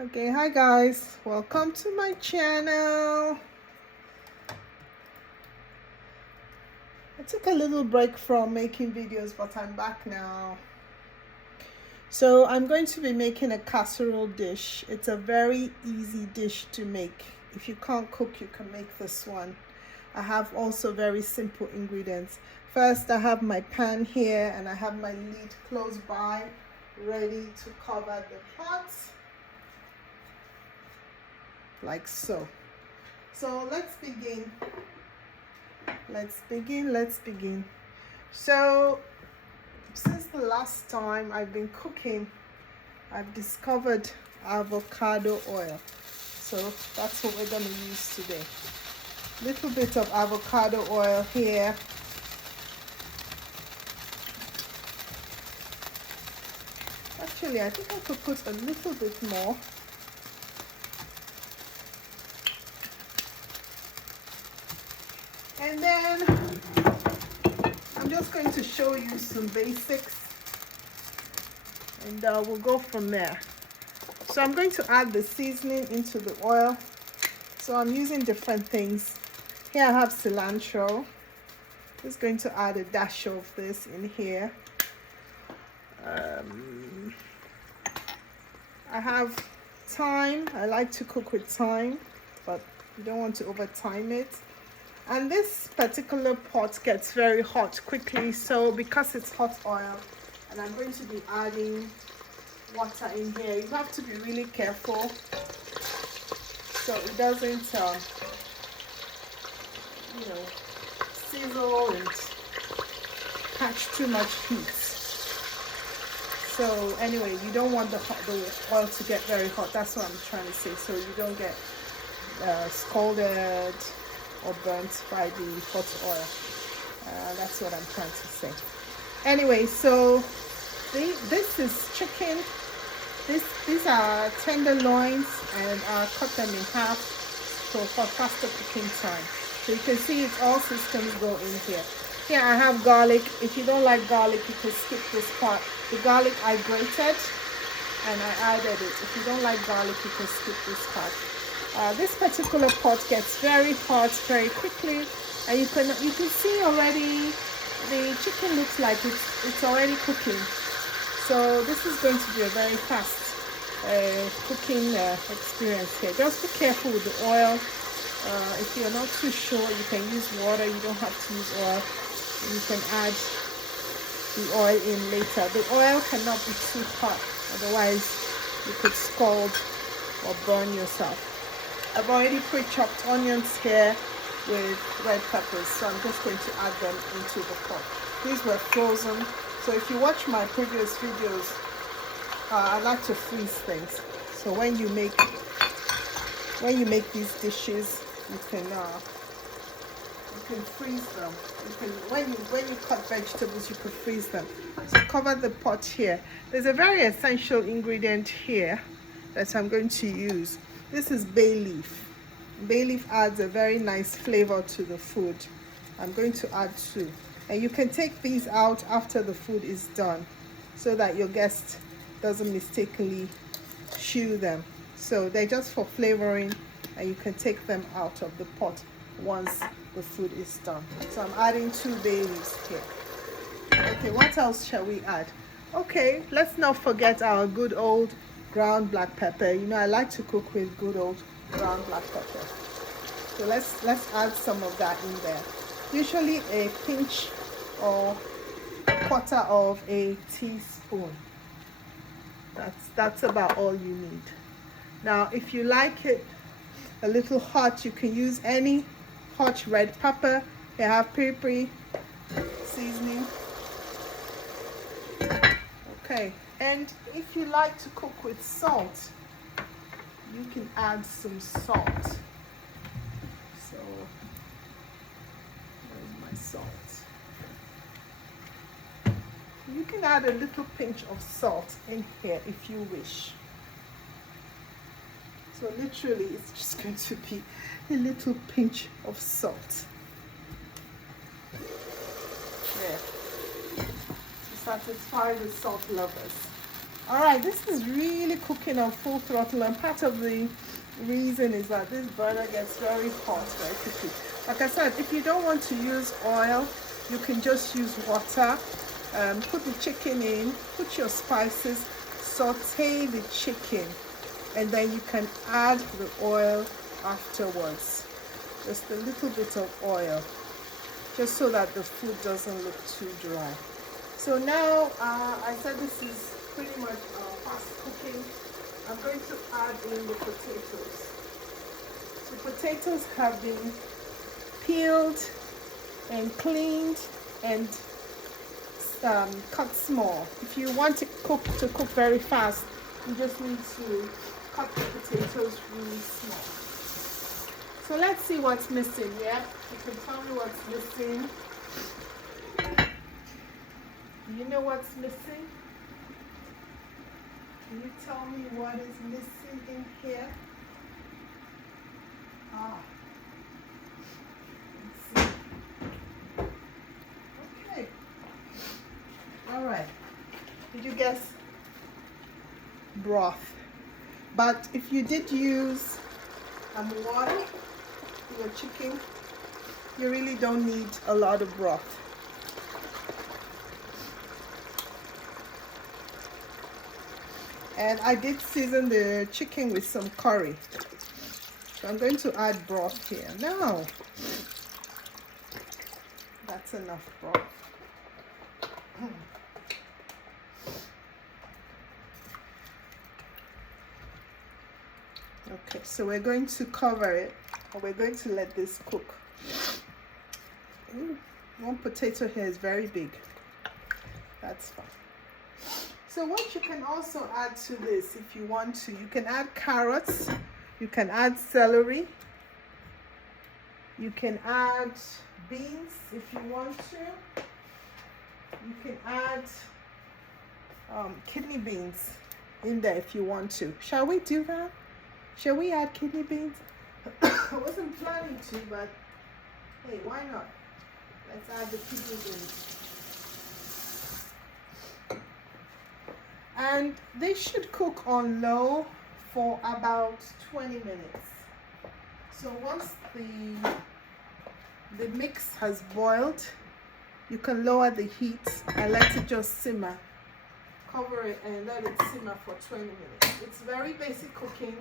Okay, hi guys, welcome to my channel. I took a little break from making videos, but I'm back now. So I'm going to be making a casserole dish. It's a very easy dish to make. If you can't cook, you can make this one. I have also very simple ingredients. First, I have my pan here and I have my lid close by, ready to cover the pot, like so. So let's begin. So since the last time I've been cooking, I've discovered avocado oil. So that's what we're going to use today. Little bit of avocado oil here. Actually, I think I could put a little bit more. And then I'm just going to show you some basics, and we'll go from there. So I'm going to add the seasoning into the oil. So I'm using different things. Here I have cilantro. Just going to add a dash of this in here. I have thyme. I like to cook with thyme, but you don't want to over thyme it. And this particular pot gets very hot quickly, so because it's hot oil and I'm going to be adding water in here, you have to be really careful so it doesn't sizzle and catch too much heat. So anyway, you don't want the oil to get very hot. That's what I'm trying to say, so you don't get scalded or burnt by the hot oil. That's what I'm trying to say. Anyway, so this is chicken. These are tenderloins, and I'll cut them in half for faster cooking time. So you can see it's all systems go in here. Here I have garlic. If you don't like garlic, you can skip this part. The garlic I grated and I added it. If you don't like garlic, you can skip this part. This particular pot gets very hot very quickly, and you can see already the chicken looks like it's already cooking. So this is going to be a very fast cooking experience here. Just be careful with the oil. If you're not too sure, you can use water. You don't have to use oil. You can add the oil in later. The oil cannot be too hot, otherwise you could scald or burn yourself. I've already pre-chopped onions here with red peppers, so I'm just going to add them into the pot. These were frozen, so if you watch my previous videos, I like to freeze things. So when you make these dishes, you can freeze them. When you cut vegetables, you can freeze them. So cover the pot here. There's a very essential ingredient here that I'm going to use. This is bay leaf. Bay leaf adds a very nice flavor to the food. I'm going to add 2. And you can take these out after the food is done so that your guest doesn't mistakenly chew them. So they're just for flavoring, and you can take them out of the pot once the food is done. So I'm adding 2 bay leaves here. Okay, what else shall we add? Okay, let's not forget our good old ground black pepper. You know, I like to cook with good old ground black pepper. So let's add some of that in there. Usually a pinch or a quarter of a teaspoon. That's about all you need. Now, if you like it a little hot, you can use any hot red pepper. You have peri seasoning. Okay. And if you like to cook with salt, you can add some salt. So, where's my salt? You can add a little pinch of salt in here if you wish. So literally, it's just going to be a little pinch of salt. There. To satisfy the salt lovers. All right, this is really cooking on full throttle, and part of the reason is that this burner gets very hot very quickly. Like I said, if you don't want to use oil, you can just use water. Put the chicken in, put your spices, saute the chicken, and then you can add the oil afterwards. Just a little bit of oil, just so that the food doesn't look too dry. So now, I said this is pretty much fast cooking. I'm going to add in the potatoes. The potatoes have been peeled and cleaned and cut small. If you want to cook very fast, you just need to cut the potatoes really small. So let's see what's missing. Yeah, you can tell me what's missing. Do you know what's missing? Can you tell me what is missing in here? Let's see. Okay. All right. Did you guess? Broth. But if you did use water in your chicken, you really don't need a lot of broth. And I did season the chicken with some curry. So I'm going to add broth here. Now, that's enough broth. Okay, so we're going to cover it, or we're going to let this cook. Ooh, one potato here is very big. That's fine. So what you can also add to this, if you want to, you can add carrots, you can add celery, you can add beans if you want to, you can add kidney beans in there if you want to. Shall we do that? Shall we add kidney beans? I wasn't planning to, but hey, why not? Let's add the kidney beans. And they should cook on low for about 20 minutes. So once the mix has boiled, you can lower the heat and let it just simmer. Cover it and let it simmer for 20 minutes. It's very basic cooking.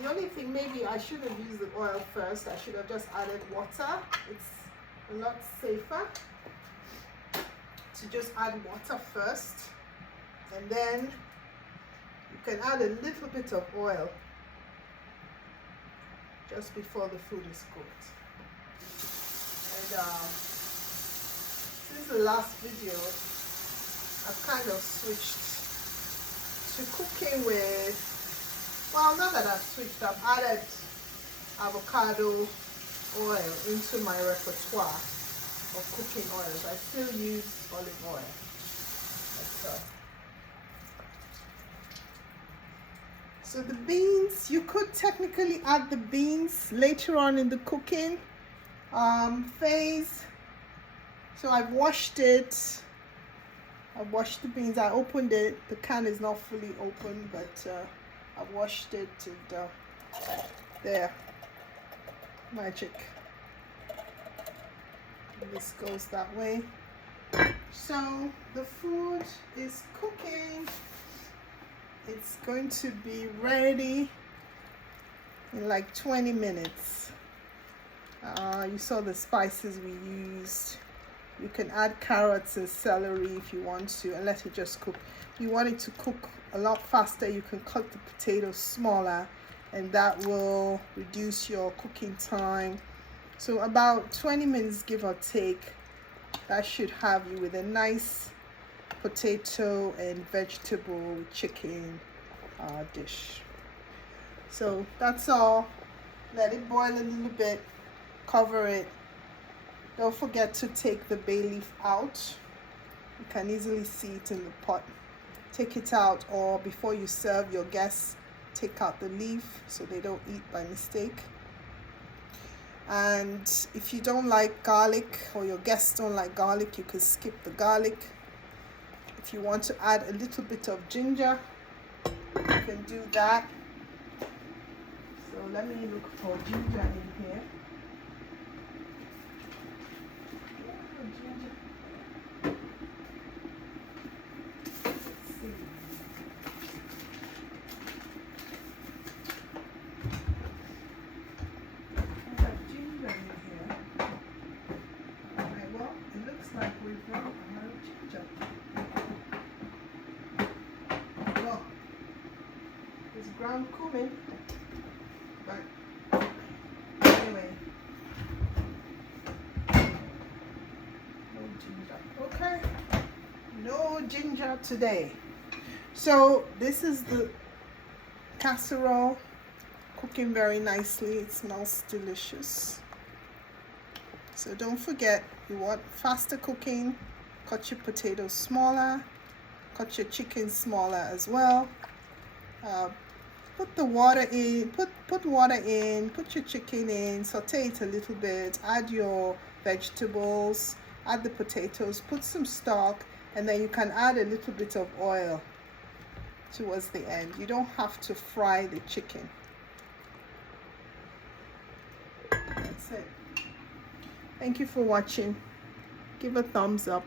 The only thing, maybe I should have used the oil first. I should have just added water. It's a lot safer to just add water first. And then you can add a little bit of oil just before the food is cooked. And since the last video, I've kind of switched to cooking with, well, not that I've switched, I've added avocado oil into my repertoire of cooking oils. I still use olive oil. So the beans, you could technically add the beans later on in the cooking phase. So I've washed it. I've washed the beans. I opened it. The can is not fully open, but I've washed it. And there, magic. And this goes that way. So the food is cooking. It's going to be ready in like 20 minutes. You saw the spices we used. You can add carrots and celery if you want to and let it just cook. If you want it to cook a lot faster, you can cut the potatoes smaller and that will reduce your cooking time. So about 20 minutes, give or take, that should have you with a nice potato and vegetable chicken dish. So that's all. Let it boil a little bit, cover it. Don't forget to take the bay leaf out. You can easily see it in the pot. Take it out, or before you serve your guests, take out the leaf so they don't eat by mistake. And if you don't like garlic, or your guests don't like garlic, you can skip the garlic. If you want to add a little bit of ginger, you can do that. So let me look for ginger in here. Ginger. Let's see. I have ginger in here. Okay, well, it looks like we've run out of ginger. Well, it's ground cumin, but anyway, no ginger. Okay, no ginger today. So this is the casserole, cooking very nicely. It smells delicious. So don't forget, you want faster cooking, cut your potatoes smaller, cut your chicken smaller as well. Put the water in, put water in, put your chicken in, saute it a little bit, add your vegetables, add the potatoes, put some stock, and then you can add a little bit of oil towards the end. You don't have to fry the chicken. That's it. Thank you for watching. Give a thumbs up.